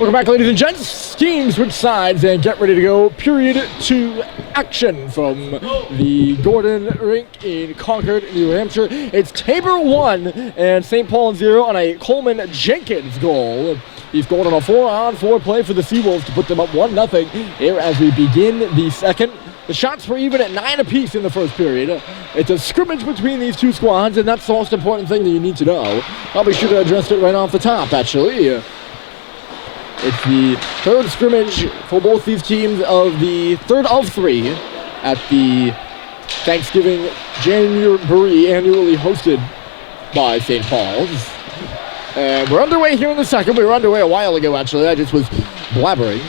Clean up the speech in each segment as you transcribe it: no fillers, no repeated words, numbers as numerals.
Welcome back, ladies and gents. Teams switch sides and get ready to go. Period 2 action from the Gordon Rink in Concord, New Hampshire. It's Tabor 1 and St. Paul 0 on a Coleman Jenkins goal. He scored on a 4-on-4 play for the Seawolves to put them up 1-0 here as we begin the second. The shots were even at 9 apiece in the first period. It's a scrimmage between these two squads, and that's the most important thing that you need to know. Probably should have addressed it right off the top, actually. It's the third scrimmage for both these teams of the third of 3 at the Thanksgiving Jamboree annually hosted by St. Paul's. And we're underway here in the second. We were underway a while ago, actually. I just was blabbering.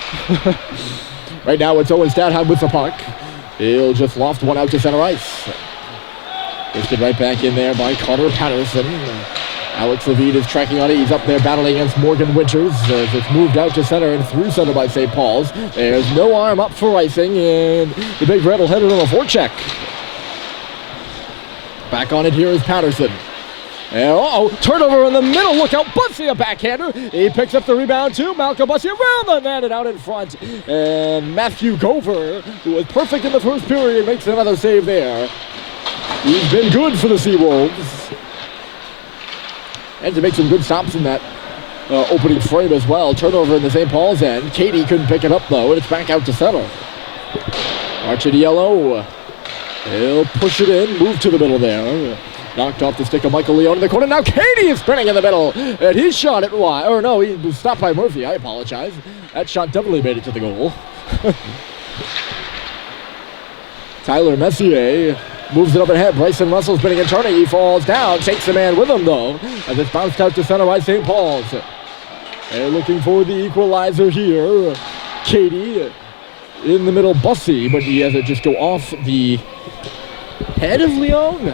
Right now it's Owen Stadheim with the puck. He'll just loft one out to center ice. Pushed it right back in there by Carter Patterson. Alex Levine is tracking on it. He's up there battling against Morgan Winters. It's moved out to center and through center by St. Paul's. There's no arm up for icing, and the Big Red will head it on a forecheck. Back on it here is Patterson. And, turnover in the middle. Look out, Bussey, a backhander. He picks up the rebound too. Malcolm Bussey around the net and out in front. And Matthew Gover, who was perfect in the first period, makes another save there. He's been good for the Seawolves. And to make some good stops in that opening frame as well. Turnover in the St. Paul's end. Katie couldn't pick it up though, and it's back out to center. Archie Yellow. He'll push it in, move to the middle there. Knocked off the stick of Michael Leone in the corner. Now Katie is spinning in the middle, and he shot it wide. Or no, he was stopped by Murphy. I apologize. That shot definitely made it to the goal. Tyler Messier moves it up ahead. Bryson Russell spinning and turning. He falls down. Takes the man with him, though, as it's bounced out to center by St. Paul's. They're looking for the equalizer here. Katie in the middle. Bussy, but he has it just go off the head of Leone.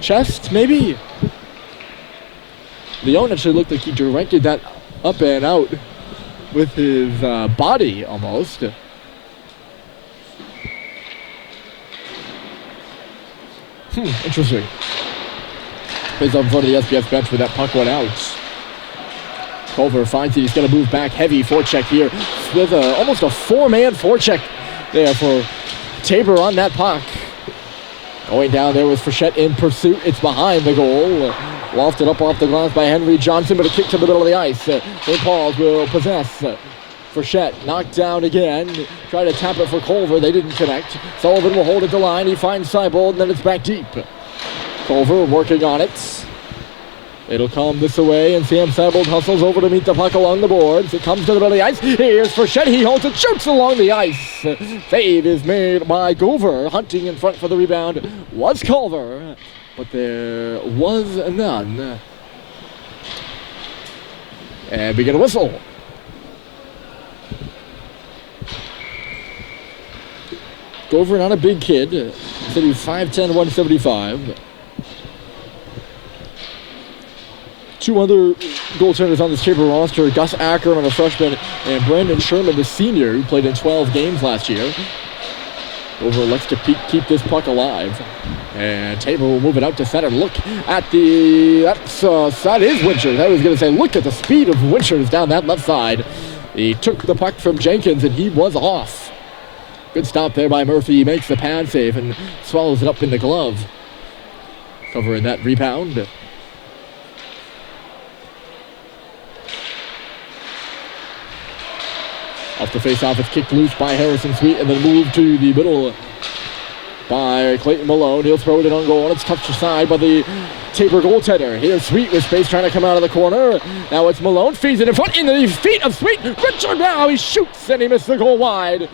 Chest, maybe? Leone actually looked like he directed that up and out with his body, almost. Interesting. Plays up in front of the SPS bench where that puck went out. Culver finds it. He's going to move back. Heavy forecheck here with almost a 4-man forecheck there for Tabor on that puck. Going down there was Frechette in pursuit. It's behind the goal. Lofted up off the glass by Henry Johnson, but a kick to the middle of the ice. St. Paul's will possess. Frechette knocked down again. Try to tap it for Culver. They didn't connect. Sullivan will hold it to line. He finds Seibold, and then it's back deep. Culver working on it. It'll come this way, and Sam Seibold hustles over to meet the puck along the boards. It comes to the middle of the ice. Here's Frechette. He holds it, shoots along the ice. Save is made by Gover. Hunting in front for the rebound was Culver, but there was none. And we get a whistle. Gover, not a big kid. Said he's 5'10", 175. Two other goaltenders on this Tabor roster, Gus Ackerman, a freshman, and Brandon Sherman, the senior, who played in 12 games last year. Gover likes to keep this puck alive. And Tabor will move it out to center. Look at that is Winters. I was going to say, look at the speed of Winters down that left side. He took the puck from Jenkins, and he was off. Good stop there by Murphy. He makes the pad save and swallows it up in the glove. Covering that rebound. Off the face-off, it's kicked loose by Harrison Sweet and then moved to the middle by Clayton Malone. He'll throw it in on goal, and it's touched aside by the Tabor goaltender. Here's Sweet with space trying to come out of the corner. Now it's Malone, feeds it in front, in the feet of Sweet. Richard now, he shoots, and he missed the goal wide.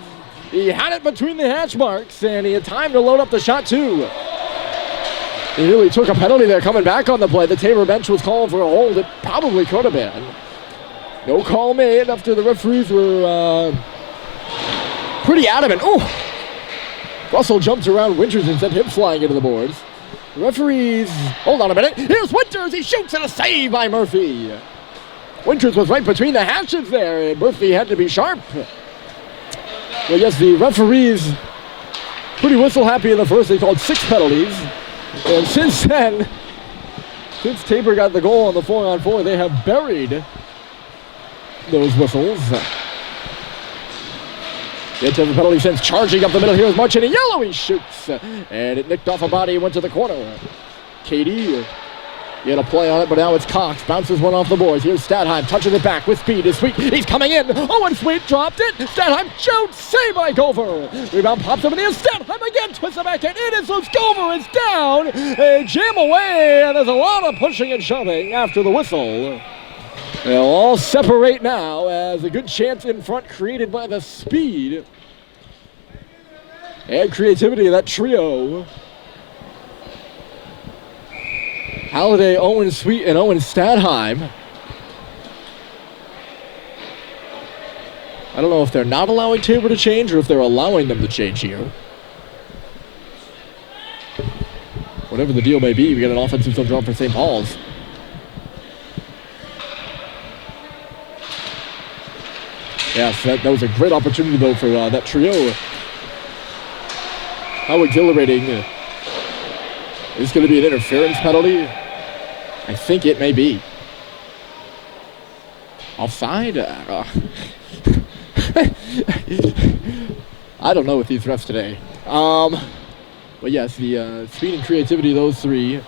He had it between the hash marks, and he had time to load up the shot, too. He really took a penalty there coming back on the play. The Tabor bench was called for a hold. It probably could have been. No call made after the referees were pretty adamant. Oh! Russell jumps around Winters and sent him flying into the boards. The referees, hold on a minute. Here's Winters. He shoots and a save by Murphy. Winters was right between the hashes there, and Murphy had to be sharp. Well, yes, the referees pretty whistle happy in the first. They called 6 penalties. And since then, since Tabor got the goal on the 4-on-4, they have buried those whistles. Get to the penalty since charging up the middle here is March, and a yellow, he shoots. And it nicked off a body, went to the corner. Katie, he had a play on it, but now it's Cox. Bounces one off the boards. Here's Stadheim, touching it back with speed. Is Sweet, he's coming in. Owen Sweet dropped it. Stadheim shoots, saved by Gover. Rebound pops up in the air. Stadheim again, twists it back, and it is loose. Gover is down. They jam away, and there's a lot of pushing and shoving after the whistle. They'll all separate now as a good chance in front created by the speed and creativity of that trio. Halliday, Owen Sweet, and Owen Stadheim. I don't know if they're not allowing Tabor to change or if they're allowing them to change here. Whatever the deal may be, we got an offensive zone draw for St. Paul's. Yes, that was a great opportunity, though, for that trio. How exhilarating. Is this going to be an interference penalty? I think it may be. Offside? I don't know with these refs today. But yes, the speed and creativity of those three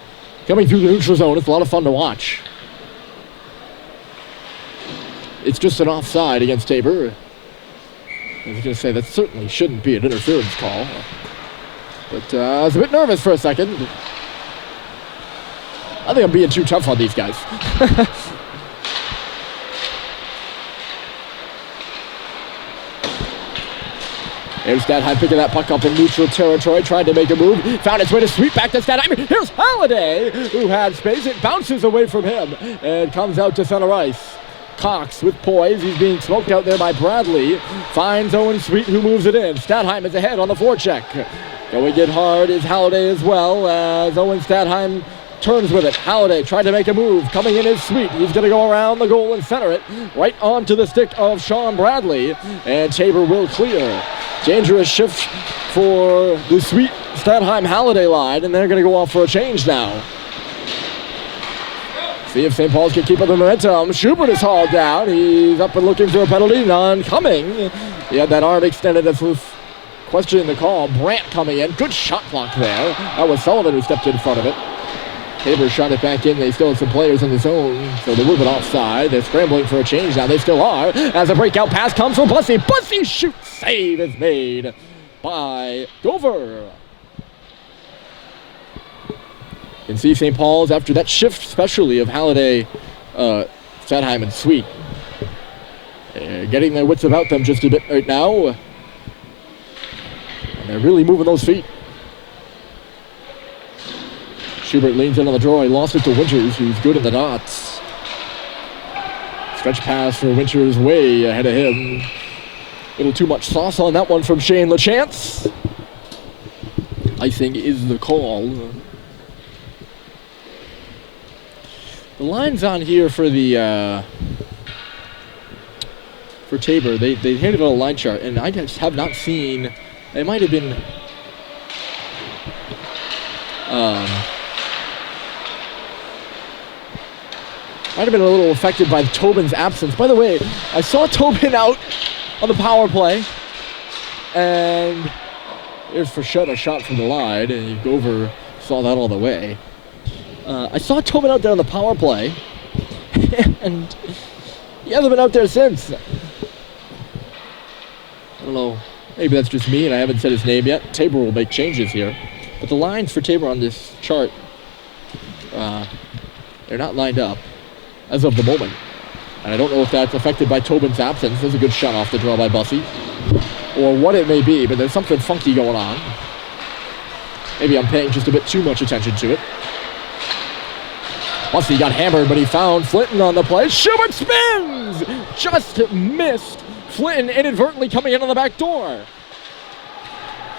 coming through the neutral zone. It's a lot of fun to watch. It's just an offside against Tabor. I was going to say that certainly shouldn't be an interference call. But I was a bit nervous for a second. I think I'm being too tough on these guys. Here's Stadheim picking that puck up in neutral territory, trying to make a move. Found its way to sweep back to Stadheim. Here's Halliday, who had space. It bounces away from him and comes out to center ice. Cox with poise. He's being smoked out there by Bradley. Finds Owen Sweet, who moves it in. Stadheim is ahead on the forecheck. Going in hard is Halliday as well, as Owen Stadheim turns with it. Halliday tried to make a move. Coming in is Sweet. He's going to go around the goal and center it right onto the stick of Sean Bradley. And Tabor will clear. Dangerous shift for the Sweet Stadheim Halliday line, and they're going to go off for a change now. See if St. Paul's can keep up the momentum. Schubert is hauled down. He's up and looking for a penalty. None coming. He had that arm extended as was questioning the call. Brandt coming in. Good shot block there. That was Sullivan who stepped in front of it. Tabor shot it back in. They still have some players in the zone, so they're moving offside. They're scrambling for a change now. They still are. As a breakout pass comes from Bussey. Bussey shoots. Save is made by Gover. And see St. Paul's after that shift, especially of Halliday, Stadheim, and Sweet. Getting their wits about them just a bit right now. And they're really moving those feet. Schubert leans in on the draw. He lost it to Winters, who's good in the dots. Stretch pass for Winters way ahead of him. A little too much sauce on that one from Shane LaChance. Icing is the call. The line's on here for the for Tabor. They handed out a line chart, and I just have not seen. It might have been a little affected by Tobin's absence. By the way, I saw Tobin out on the power play, and there's Frechette, a shot from the line, and Gover saw that all the way. I saw Tobin out there on the power play, and he hasn't been out there since. I don't know, maybe that's just me and I haven't said his name yet. Tabor will make changes here. But the lines for Tabor on this chart, they're not lined up as of the moment. And I don't know if that's affected by Tobin's absence. There's a good shot off the draw by Bussey. Or what it may be, but there's something funky going on. Maybe I'm paying just a bit too much attention to it. Bussey got hammered, but he found Flinton on the play. Schubert spins! Just missed. Flinton inadvertently coming in on the back door.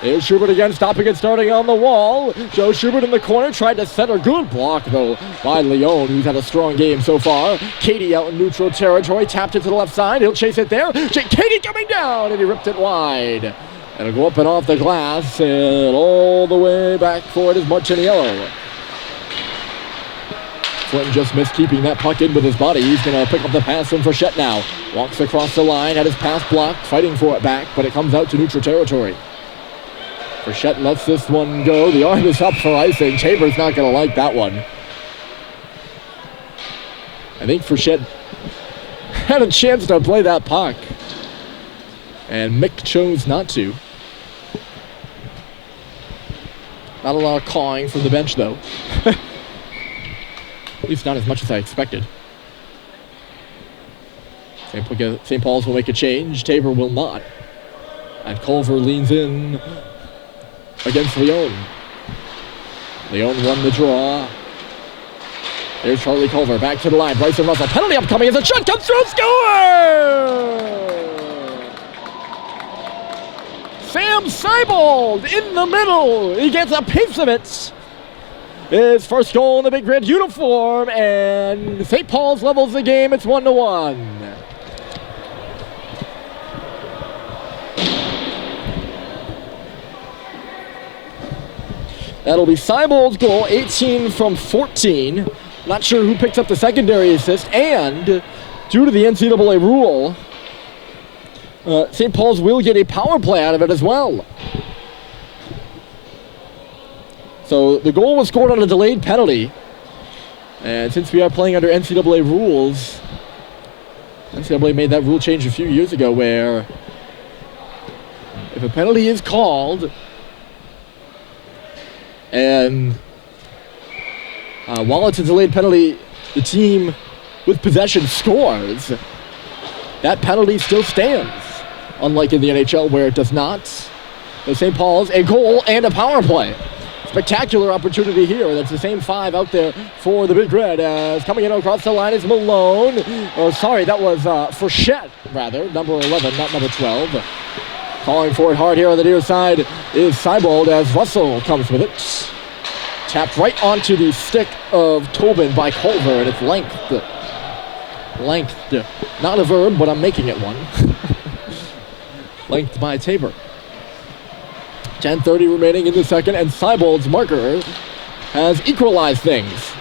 Here's Schubert again, stopping and starting on the wall. Joe Schubert in the corner, tried to center. Good block, though, by Leone, who's had a strong game so far. Katie out in neutral territory, tapped it to the left side. He'll chase it there. Katie coming down, and he ripped it wide. And it'll go up and off the glass, and all the way back for it is Marchiniello. Flynn just missed keeping that puck in with his body. He's going to pick up the pass from Frechette now. Walks across the line, had his pass blocked, fighting for it back, but it comes out to neutral territory. Frechette lets this one go. The arm is up for icing. Tabor's not going to like that one. I think Frechette had a chance to play that puck, and Mick chose not to. Not a lot of cawing from the bench, though. At least not as much as I expected. St. Paul's will make a change. Tabor will not. And Culver leans in against Leon. Leon won the draw. There's Charlie Culver back to the line. Bryson Russell. Penalty upcoming as a shot comes through. Score! Sam Seibold in the middle. He gets a piece of it. His first goal in the big red uniform, and St. Paul's levels the game. It's 1-1. That'll be Seibold's goal, 18 from 14. Not sure who picked up the secondary assist, and due to the NCAA rule, St. Paul's will get a power play out of it as well. So the goal was scored on a delayed penalty. And since we are playing under NCAA rules, NCAA made that rule change a few years ago where if a penalty is called and while it's a delayed penalty, the team with possession scores, that penalty still stands. Unlike in the NHL where it does not. The St. Paul's, a goal and a power play. Spectacular opportunity here. That's the same five out there for the Big Red. As coming in across the line is Malone. Or sorry, that was Frechette, rather. Number 11, not number 12. Calling for it hard here on the near side is Seibold as Russell comes with it. Tapped right onto the stick of Tobin by Culver, and it's lengthed. Lengthed. Not a verb, but I'm making it one. Lengthed by Tabor. 10:30 remaining in the second, and Seibold's marker has equalized things.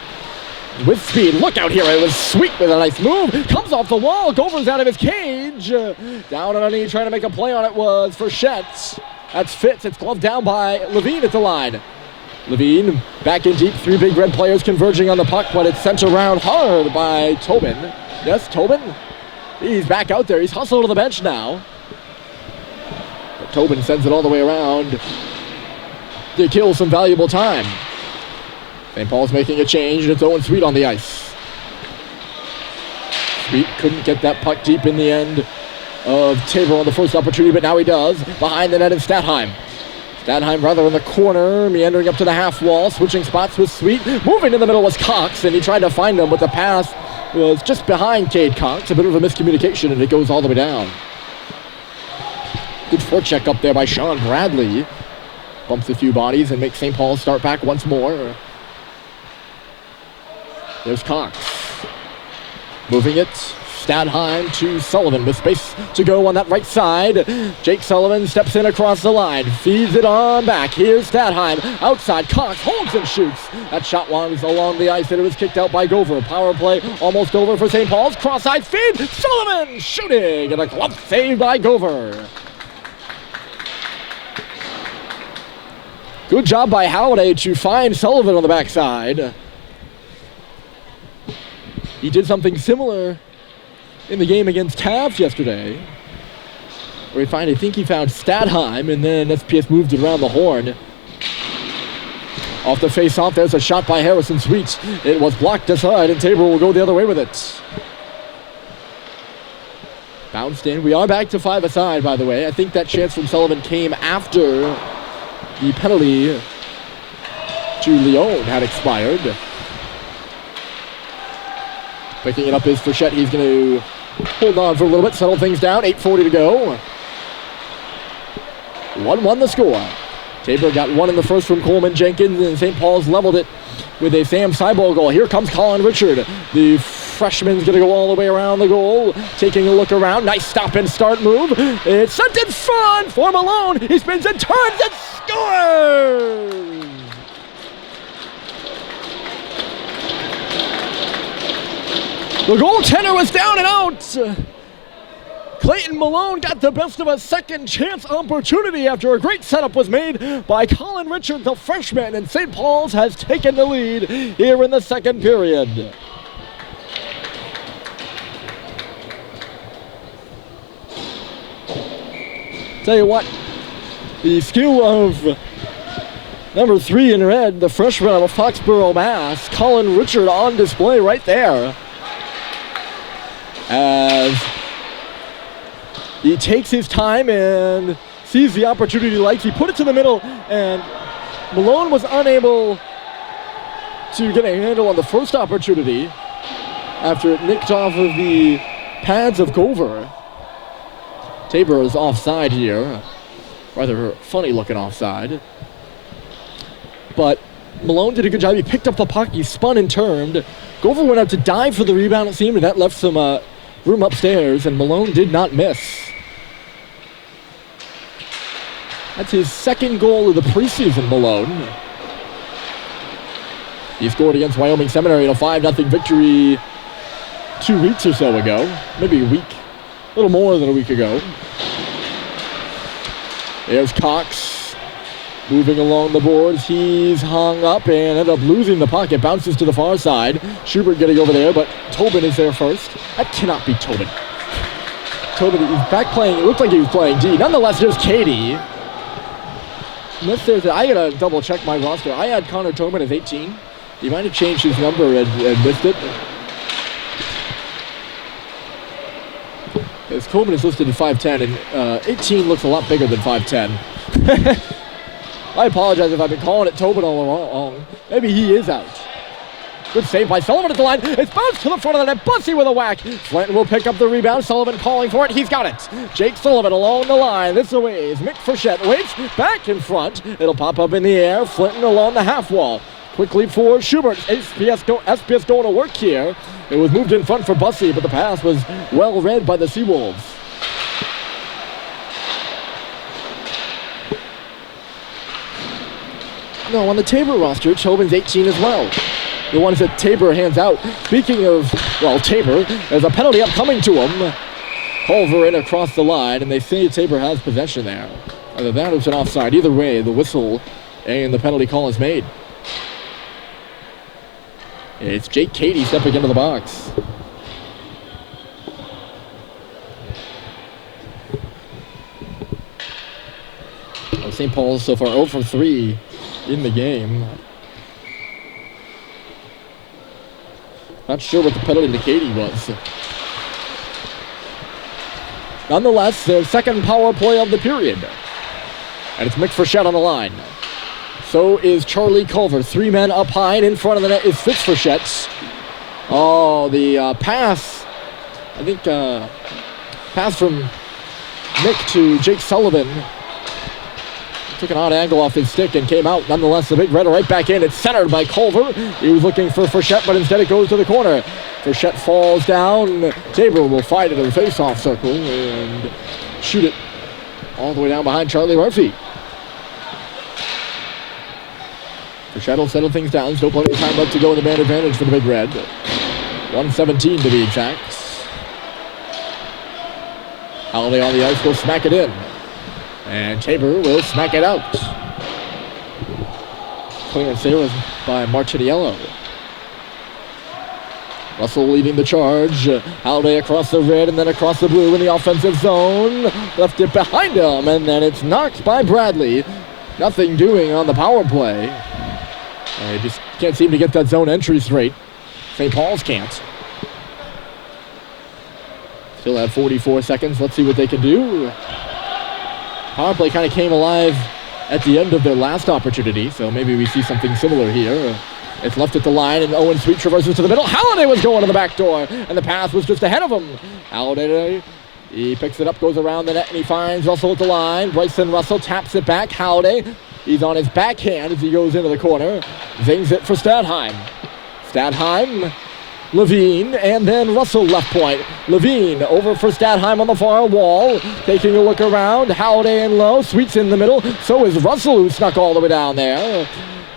With speed, look out here, it was sweet with a nice move. Comes off the wall, Gover's out of his cage. Down on a knee, trying to make a play on it was Frechette. That's Fitz, it's gloved down by Levine at the line. Levine back in deep, three Big Red players converging on the puck, but it's sent around hard by Tobin. Yes, Tobin? He's back out there, he's hustled to the bench now. Tobin sends it all the way around to kill some valuable time. St. Paul's making a change, and it's Owen Sweet on the ice. Sweet couldn't get that puck deep in the end of Tabor on the first opportunity, but now he does. Behind the net is Statheim. Statheim rather in the corner, meandering up to the half wall, switching spots with Sweet. Moving in the middle was Cox, and he tried to find him, but the pass was just behind Cade Cox. A bit of a miscommunication, and it goes all the way down. Good forecheck up there by Sean Bradley. Bumps a few bodies and makes St. Paul start back once more. There's Cox. Moving it. Statheim to Sullivan with space to go on that right side. Jake Sullivan steps in across the line. Feeds it on back. Here's Statheim. Outside. Cox holds and shoots. That shot was along the ice and it was kicked out by Gover. Power play almost over for St. Paul's. Cross-side feed. Sullivan shooting. And a glove save by Gover. Good job by Halliday to find Sullivan on the backside. He did something similar in the game against Tavs yesterday, where I think he found Statheim, and then SPS moved it around the horn. Off the face-off, there's a shot by Harrison Sweet. It was blocked aside, and Tabor will go the other way with it. Bounced in. We are back to 5 aside, by the way. I think that chance from Sullivan came after the penalty to Leon had expired. Picking it up is Frechette. He's going to hold on for a little bit, settle things down. 8:40 to go. 1-1 the score. Tabor got one in the first from Coleman Jenkins, and St. Paul's leveled it with a Sam Seibold goal. Here comes Colin Richard. The freshman's going to go all the way around the goal. Taking a look around. Nice stop and start move. It's sent in front for Malone. He spins and turns and scores! The goaltender was down and out. Clayton Malone got the best of a second chance opportunity after a great setup was made by Colin Richard, the freshman, and St. Paul's has taken the lead here in the second period. Tell you what, the skill of number 3 in red, the freshman out of Foxborough, Mass, Colin Richard, on display right there. As he takes his time and sees the opportunity he likes. He put it to the middle, and Malone was unable to get a handle on the first opportunity after it nicked off of the pads of Gover. Tabor is offside here. Rather funny looking offside. But Malone did a good job. He picked up the puck, he spun and turned. Gover went out to dive for the rebound, it seemed, and that left some room upstairs, and Malone did not miss. That's his second goal of the preseason, Malone. He scored against Wyoming Seminary in a 5-0 victory 2 weeks or so ago. Maybe a week. A little more than a week ago. There's Cox moving along the boards. He's hung up and ended up losing the puck. It bounces to the far side. Schubert getting over there, but Tobin is there first. That cannot be Tobin. Tobin is back playing. It looked like he was playing D. Nonetheless, there's Katie. I gotta double check my roster. I had Connor Tobin as 18. He might have changed his number and missed it. As Coleman is listed at 5'10", and 18 looks a lot bigger than 5'10". I apologize if I've been calling it Tobin all along. Maybe he is out. Good save by Sullivan at the line. It's bounced to the front of the net. Bussey with a whack. Flinton will pick up the rebound. Sullivan calling for it. He's got it. Jake Sullivan along the line. This away is Mick Frechette. Waits back in front. It'll pop up in the air. Flinton along the half wall. Quickly for Schubert. SPS going to work here. It was moved in front for Bussey, but the pass was well read by the Seawolves. No, on the Tabor roster, Tobin's 18 as well. The ones that Tabor hands out. Speaking of, well, Tabor, there's a penalty upcoming to him. Culver in across the line, and they say Tabor has possession there. Either that or it's an offside. Either way, the whistle and the penalty call is made. It's Jake Cady stepping into the box. Well, St. Paul's so far 0 for 3 in the game. Not sure what the penalty to Cady was. Nonetheless, their second power play of the period. And it's Mick Frechette on the line. So is Charlie Culver. 3 men up high, and in front of the net is Fitz Frechette. Oh, the pass. I think pass from Mick to Jake Sullivan. Took an odd angle off his stick and came out. Nonetheless, the big red right back in. It's centered by Culver. He was looking for Frechette, but instead it goes to the corner. Frechette falls down. Tabor will fight it in the face-off circle and shoot it all the way down behind Charlie Murphy. Frechette will settle things down. Still plenty of time left to go in the man advantage for the big red. 1:17 to be exact. Holiday on the ice will smack it in. And Tabor will smack it out. Clearance there was by Marchiniello. Russell leading the charge. Holiday across the red and then across the blue in the offensive zone. Left it behind him, and then it's knocked by Bradley. Nothing doing on the power play. They just can't seem to get that zone entry straight. St. Paul's can't. Still have 44 seconds. Let's see what they can do. Power play kind of came alive at the end of their last opportunity, so maybe we see something similar here. It's left at the line, and Owen Sweet traverses to the middle. Halliday was going to the back door, and the pass was just ahead of him. Halliday, he picks it up, goes around the net, and he finds Russell at the line. Bryson Russell taps it back. Halliday, he's on his backhand as he goes into the corner. Zings it for Stadheim. Stadheim, Levine, and then Russell left point. Levine over for Stadheim on the far wall. Taking a look around. Halliday in low. Sweet's in the middle. So is Russell, who snuck all the way down there.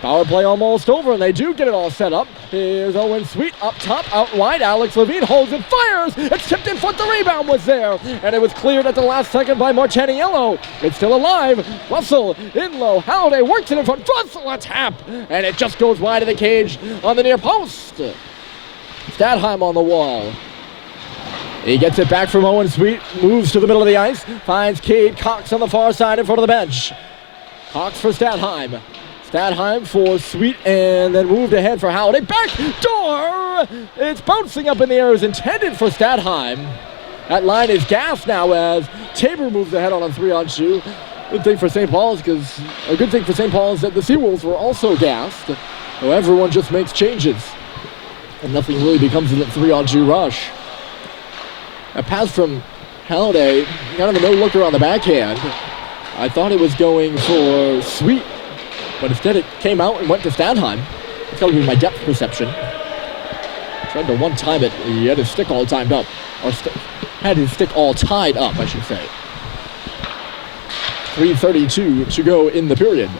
Power play almost over, and they do get it all set up. Here's Owen Sweet up top, out wide. Alex Levine holds and fires. It's tipped in front. The rebound was there, and it was cleared at the last second by Martaniello. It's still alive. Russell in low. Halliday works it in front. Russell a tap, and it just goes wide of the cage on the near post. Stadheim on the wall. He gets it back from Owen Sweet, moves to the middle of the ice, finds Cade Cox on the far side in front of the bench. Cox for Stadheim. Stadheim for Sweet, and then moved ahead for Halliday. Back door! It's bouncing up in the air. It was intended for Stadheim. That line is gassed now as Tabor moves ahead on a 3-on-2. Good thing for St. Paul's, because a good thing for St. Paul's that the Seawolves were also gassed. So everyone just makes changes, and nothing really becomes a 3-on-2 rush. A pass from Halliday, kind of a no-looker on the backhand. I thought it was going for Sweet, but instead it came out and went to Stadheim. It's got to be my depth perception. Tried to one-time it. He had his stick all timed up. Or had his stick all tied up, I should say. 3:32 to go in the period.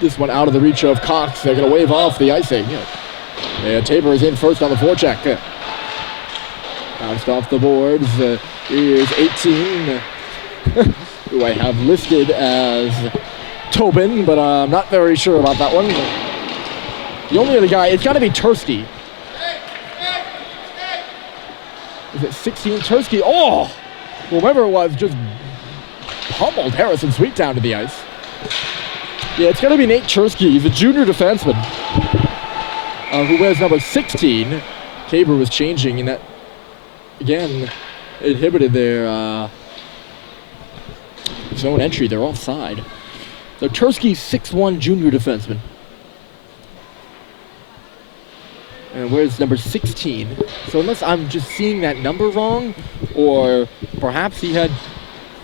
This one out of the reach of Cox. They're going to wave off the icing. And Tabor is in first on the forecheck. Bounced off the boards. Here's 18. Who I have listed as Tobin, but I'm not very sure about that one. The only other guy, it's got to be Tursky. Is it 16? Tursky, oh! Whoever it was just pummeled Harrison Sweet down to the ice. Yeah, it's got to be Nate Tursky. He's a junior defenseman who wears number 16. Tabor was changing, and that, again, inhibited their zone entry. They're offside. So Tursky's 6'1" junior defenseman. And where's number 16? So unless I'm just seeing that number wrong, or perhaps he had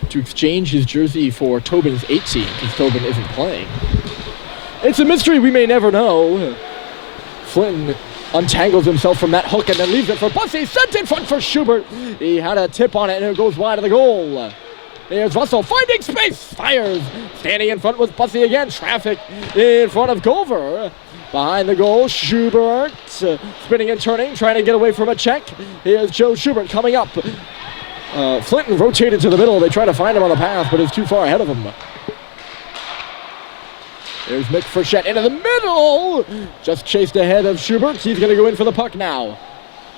to exchange his jersey for Tobin's 18 because Tobin isn't playing. It's a mystery we may never know. Flynn untangles himself from that hook and then leaves it for Bussey. Sent in front for Schubert. He had a tip on it and it goes wide of the goal. There's Russell finding space. Fires. Standing in front was Bussey again. Traffic in front of Gover. Behind the goal, Schubert spinning and turning, trying to get away from a check. Here's Joe Schubert coming up. Flinton rotated to the middle. They try to find him on the path, but it's too far ahead of him. There's Mick Frechette into the middle. Just chased ahead of Schubert. He's going to go in for the puck now.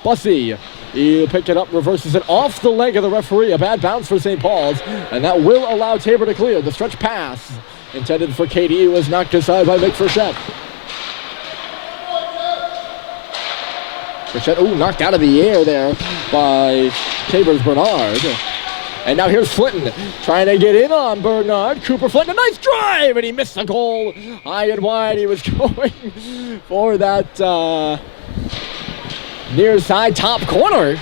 Bussey, he'll pick it up, reverses it off the leg of the referee. A bad bounce for St. Paul's, and that will allow Tabor to clear. The stretch pass intended for Katie was knocked aside by Mick Frechette. Frechette, knocked out of the air there by Tabor's Bernard. And now here's Flinton trying to get in on Bernard. Cooper Flinton, a nice drive, and he missed the goal. High and wide, he was going for that near side top corner.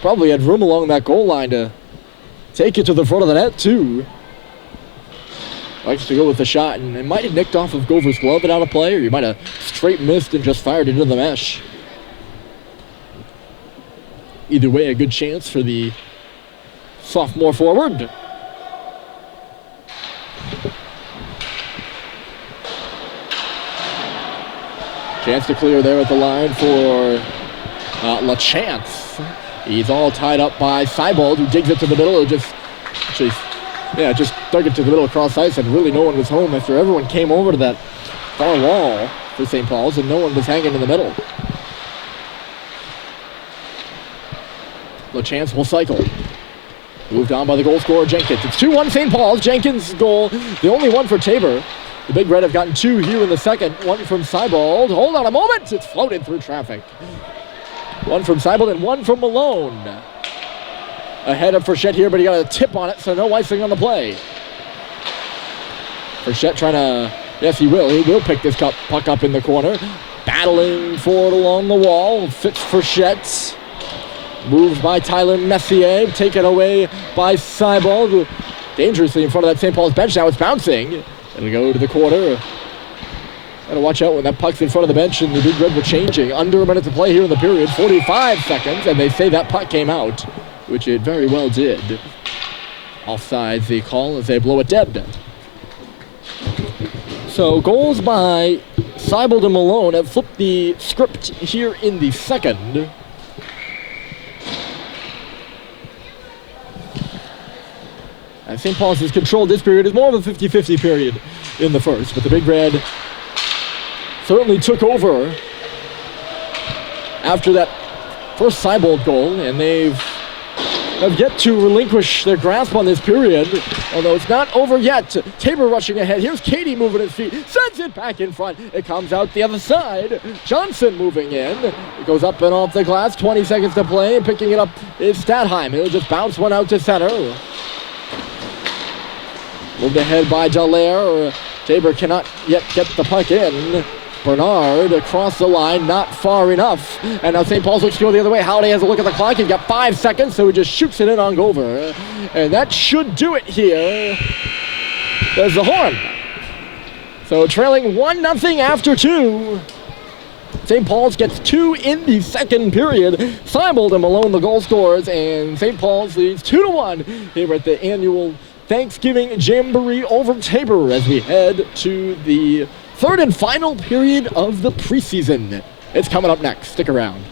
Probably had room along that goal line to take it to the front of the net, too. Likes to go with the shot, and it might have nicked off of Gover's glove and out of play, or he might have straight missed and just fired into the mesh. Either way, a good chance for the sophomore forward. Chance to clear there at the line for LaChance. He's all tied up by Seibold, who digs it to the middle. Just dug it to the middle across ice, and really no one was home after everyone came over to that far wall for St. Paul's, and no one was hanging in the middle. LaChance will cycle. Moved on by the goal scorer, Jenkins. It's 2-1 St. Paul's. Jenkins' goal, the only one for Tabor. The Big Red have gotten two here in the second. One from Seibold. Hold on a moment. It's floated through traffic. One from Seibold and one from Malone. Ahead of Frechette here, but he got a tip on it, so no icing on the play. Frechette trying to, yes, he will pick this puck up in the corner. Battling forward along the wall. Fits Frechette. Moved by Tyler Messier. Taken away by Seibold. Dangerously in front of that St. Paul's bench. Now it's bouncing. It'll go to the corner. Gotta watch out when that puck's in front of the bench and the Big Red were changing. Under a minute to play here in the period. 45 seconds, and they say that puck came out, which it very well did. Offsides the call as they blow it dead. So goals by Seawolves and Malone have flipped the script here in the second. And St. Paul's has controlled this period. It's more of a 50-50 period in the first, but the Big Red certainly took over after that first Seawolves goal, and have yet to relinquish their grasp on this period, although it's not over yet. Tabor rushing ahead. Here's Katie moving his feet, sends it back in front. It comes out the other side. Johnson moving in. It goes up and off the glass. 20 seconds to play. Picking it up is Stadheim. He'll just bounce one out to center. Moved ahead by Dallaire. Tabor cannot yet get the puck in. Bernard across the line, not far enough. And now St. Paul's looks to go the other way. Holiday has a look at the clock. He's got 5 seconds, so he just shoots it in on Gover. And that should do it here. There's the horn. So trailing 1-0 after 2. St. Paul's gets 2 in the second period. Seawolves and Malone the goal scorers, and St. Paul's leads 2-1 here at the annual Thanksgiving Jamboree over Tabor as we head to the third and final period of the preseason. It's coming up next. Stick around.